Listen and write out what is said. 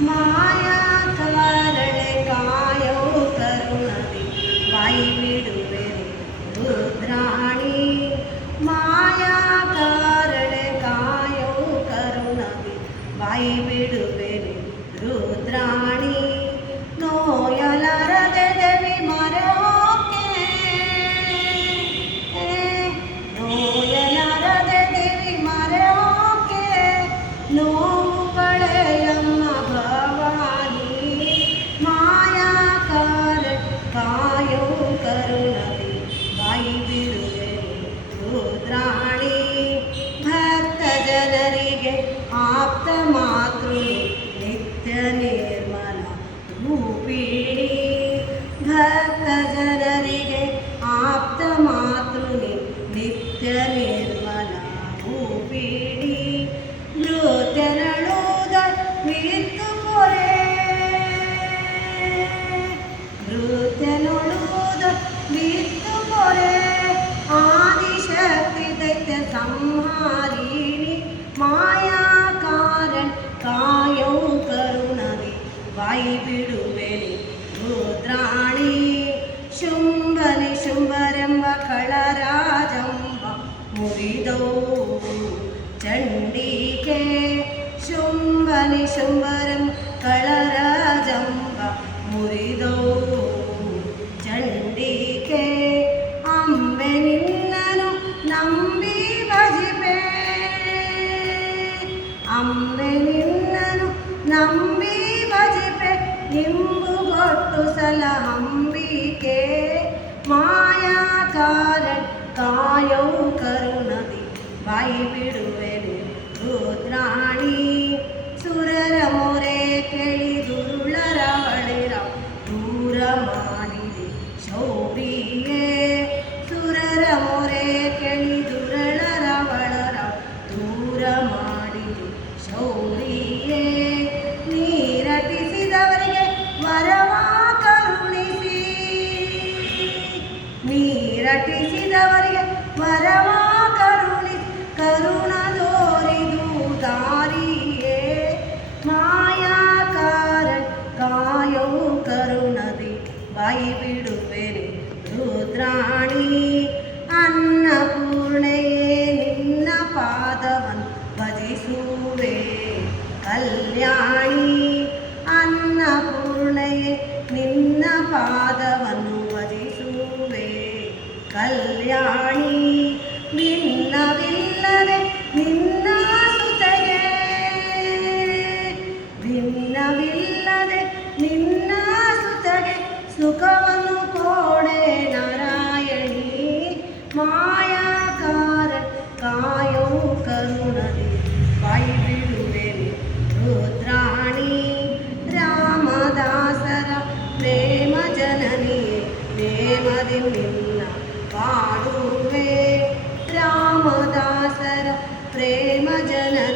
माया कवरणे काय करुणने रुद्राणी. माया कवरणे काय करुणने वाई नित्यनिर्मलरूपी ಇಂಬು ಗೊತ್ತು ಸಲಹಂಬಿಕೆ ಮಾಯಾಕಾರ ಕಾಯವು ಕರುಣದಿ ಬಾಯಿ ಬಿಡುವೆನು ರುದ್ರಾಣಿ ಸುರರ ಮೊರೆ ಕೇಳಿ ದುರುಳರ ಬಳಿರ ದೂರ ಮಾಡಿದೆ ಶೌರಿ நீரட்டி சிதவரிய வரவா ಸುಖವನ್ನು ಕೋಡೆ ನಾರಾಯಣಿ ಮಾಯಾಕಾರ ಕಾಯವು ಕರುಣನೆ ಬಾಯಿ ಬಿಡುವೆನು ರುದ್ರಾಣಿ ರಾಮದಾಸರ ಪ್ರೇಮ ಜನನಿ ಪ್ರೇಮದಿ ನಿನ್ನ ಪಾಡುವೆ ರಾಮದಾಸರ ಪ್ರೇಮ ಜನನಿ